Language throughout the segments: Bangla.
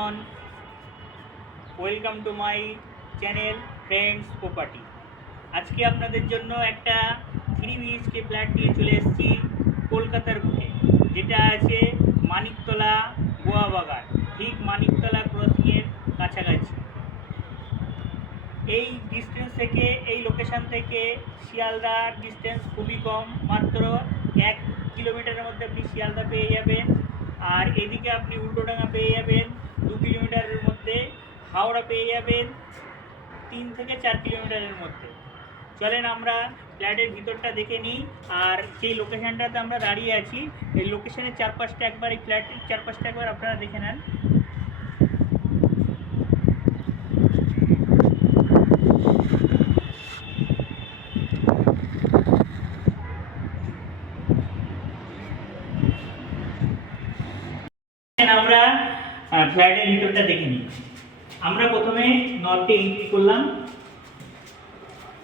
on welcome to my channel friends property. আজকে আপনাদের জন্য একটা 3 BHK ফ্ল্যাট নিয়ে চলে এসেছি কলকাতার বুকে, যেটা আছে মানিকতলা গোয়া বাগান, ঠিক মানিকতলা ক্রসিংয়ের কাছাকাছি। এই ডিস্টেন্স থেকে, এই লোকেশান থেকে শিয়ালদা ডিস্টেন্স খুবই কম, মাত্র 1 কিলোমিটারের মধ্যে আপনি শিয়ালদা পেয়ে যাবেন। আর এদিকে আপনি উল্টোডাঙ্গা পেয়ে যাবেন 2 কিলোমিটারের মধ্যে, হাওড়া পেয়ে যাবেন 3 থেকে 4 কিলোমিটারের মধ্যে। চলেন আমরা ফ্ল্যাটের ভিতরটা দেখে নিই। আর সেই লোকেশানটাতে আমরা দাঁড়িয়ে আছি, এই লোকেশানের চারপাশটা একবার, এই ফ্ল্যাটের চারপাশটা একবার আপনারা দেখে নেন। আমরা ফ্ল্যাটের ভিতরটা দেখে নিই। আমরা প্রথমে নর্থে এন্ট্রি করলাম,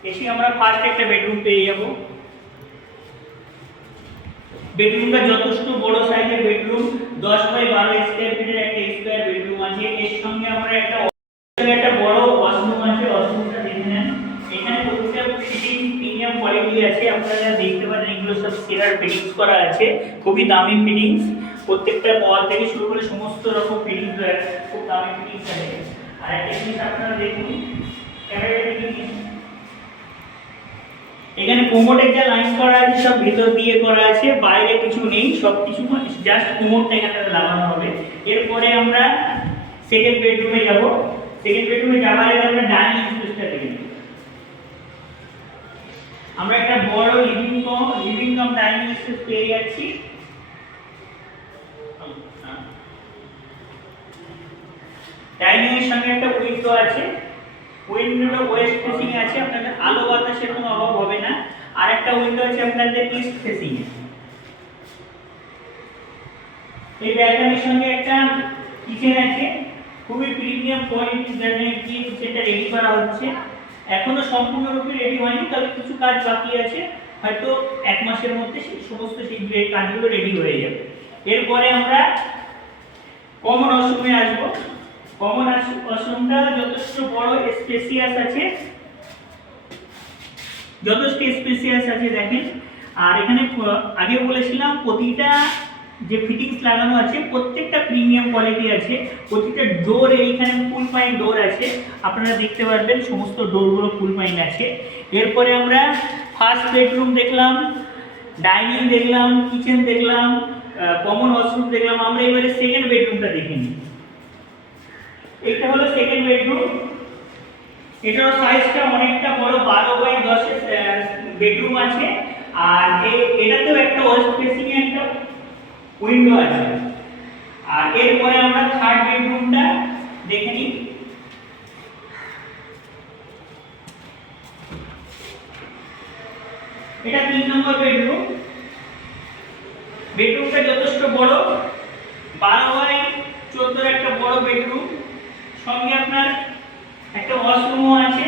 এসে আমরা ফার্স্ট একটা বেডরুম পেয়ে যাব। বেডরুমটা যথেষ্ট বড় সাইজের বেডরুম, 10 বাই 12 স্কয়ার ফিটের একটা স্কয়ার বেডরুম আছে। এর সঙ্গে আমরা একটা বড় ওয়াশরুম আছে, ওয়াশরুমটা দেখে নেন। এখানে প্রত্যেকটা ফিটিং প্রিমিয়াম কোয়ালিটি আছে, আপনারা দেখতে পারেন এগুলো সব সেরার ফিটিংস করা আছে, খুবই দামি ফিটিংস। প্রত্যেকটা ওয়াল থেকে শুরু করে সমস্ত রকম ফিটিংস আছে, খুব দামি ফিটিংস আছে। আর একটা জিনিস আপনারা দেখুন, ক্যামেরাটা দেখুন, এখানে কোমোডের যা লাইন করা আছে সব ভিতর দিয়ে করা আছে, বাইরে কিছু নেই, সব কিছু জাস্ট কোমোডটা এখানে লাগানো হবে। এরপরে আমরা সেকেন্ড বেডরুমে যাব। সেকেন্ড বেডরুমে যাওয়ার আগে আমরা ডাইনিং স্পেসটা দেখি। আমরা একটা বড় লিভিং কাম ডাইনিং স্পেস পেয়ে যাচ্ছি। ডাইনিং এর সঙ্গে একটা উইন্ডো আছে, উইন্ডোটা ওয়েস্ট ফেসিং আছে, আপনাদের আলো বাতাসের কোনো অভাব হবে না। আর একটা উইন্ডো আছে আপনাদের ইস্ট ফেসিং এ। এই ব্যালকনির সঙ্গে একটা কিচেন আছে, খুবই প্রিমিয়াম কোয়ালিটির জন্য কি কিচেনটা রেডি করা হচ্ছে। এখনো সম্পূর্ণরূপে রেডি হয়নি, তবে কিছু কাজ বাকি আছে, হয়তো 1 মাসের মধ্যে সমস্ত সেই কাজগুলো রেডি হয়ে যাবে। এরপরে আমরা কমন ওয়াশরুমে আসবো। কমন ওয়াশরুমটা যথেষ্ট বড় স্পেসিয়াস আছে, যথেষ্ট স্পেসিয়াস আছে দেখেন। আর এখানে আগে বলেছিলাম প্রতিটা যে ফিটিংস লাগানো আছে প্রত্যেকটা প্রিমিয়াম কোয়ালিটি আছে। প্রতিটা ডোর, এইখানে ফুল পাইন ডোর আছে, আপনারা দেখতে পারবেন সমস্ত ডোরগুলো ফুল পাইন আছে। এরপরে আমরা ফার্স্ট বেডরুম দেখলাম, ডাইনিং দেখলাম, কিচেন দেখলাম, কমন ওয়াশরুম দেখলাম। আমরা এবারে সেকেন্ড বেডরুমটা দেখে নিই। এটা হলো সেকেন্ড বেডরুম, এটার সাইজটা অনেকটা বড়, 12 বাই 10 বেডরুম আছে। আর এটাতেও একটা ওয়েস্ট ফেসিং এ একটা উইন্ডো আছে। আর এরপরে আমরা থার্ড বেডরুমটা দেখে নিই। এটা 3 নম্বর বেডরুম। বেডরুমটা যথেষ্ট বড়, 12 বাই 14 একটা বড় বেডরুম, সঙ্গে আপনার একটা ওয়াশরুমও আছে,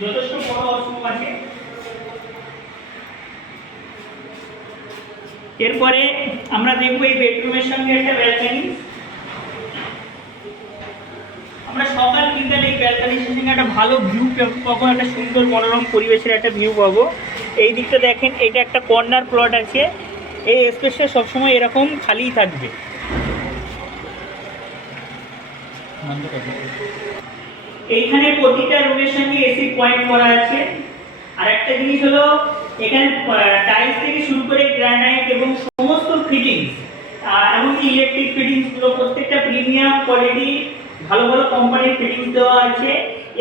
যথেষ্ট বড় ওয়াশরুম আছে। এরপরে আমরা দেখব এই বেডরুমের সঙ্গে একটা ব্যালকনি। আমরা সকাল বিকাল এই ব্যালকনির সঙ্গে একটা ভালো ভিউ পাবো, একটা সুন্দর মনোরম পরিবেশের একটা ভিউ পাবো। এই দিকটা দেখেন, এটা একটা কর্নার প্লট আছে, এই স্পেসটা সবসময় এরকম খালিই থাকবে। এইখানে প্রতিটা রুমের সঙ্গে এসি পয়েন্ট করা আছে। আর একটা জিনিস হলো, এখানে টাইলস থেকে শুরু করে গ্রানাইট এবং সমস্ত ফিটিংস, এমনকি ইলেকট্রিক ফিটিংস গুলো প্রত্যেকটা প্রিমিয়াম কোয়ালিটি, ভালো ভালো কোম্পানির ফিটিংস দেওয়া আছে।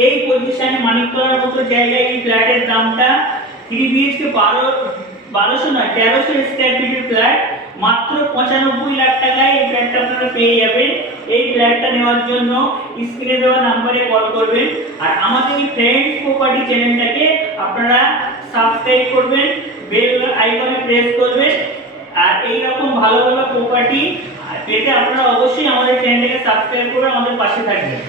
এই পজিশনে মানিকতলার মতো জায়গায় এই ফ্ল্যাটের দামটা 3 BHK 1200 নয় 1300 স্কয়ার ফিটের ফ্ল্যাট, মাত্র 95 লাখ টাকায় এই ফ্ল্যাটটা আপনারা পেয়ে যাবেন। এই ফ্ল্যাটটা নেওয়ার জন্য স্ক্রিনে দেওয়া নম্বরে কল করবেন। আর আমাদের এই ফ্রেন্ডস প্রপার্টি চ্যানেলটাকে আপনারা সাবস্ক্রাইব করবেন, বেল আইকনে প্রেস করবেন। আর এই রকম ভালো ভালো প্রপার্টি পেতে আপনারা অবশ্যই আমাদের চ্যানেলটাকে সাবস্ক্রাইব করে আমাদের পাশে থাকবেন।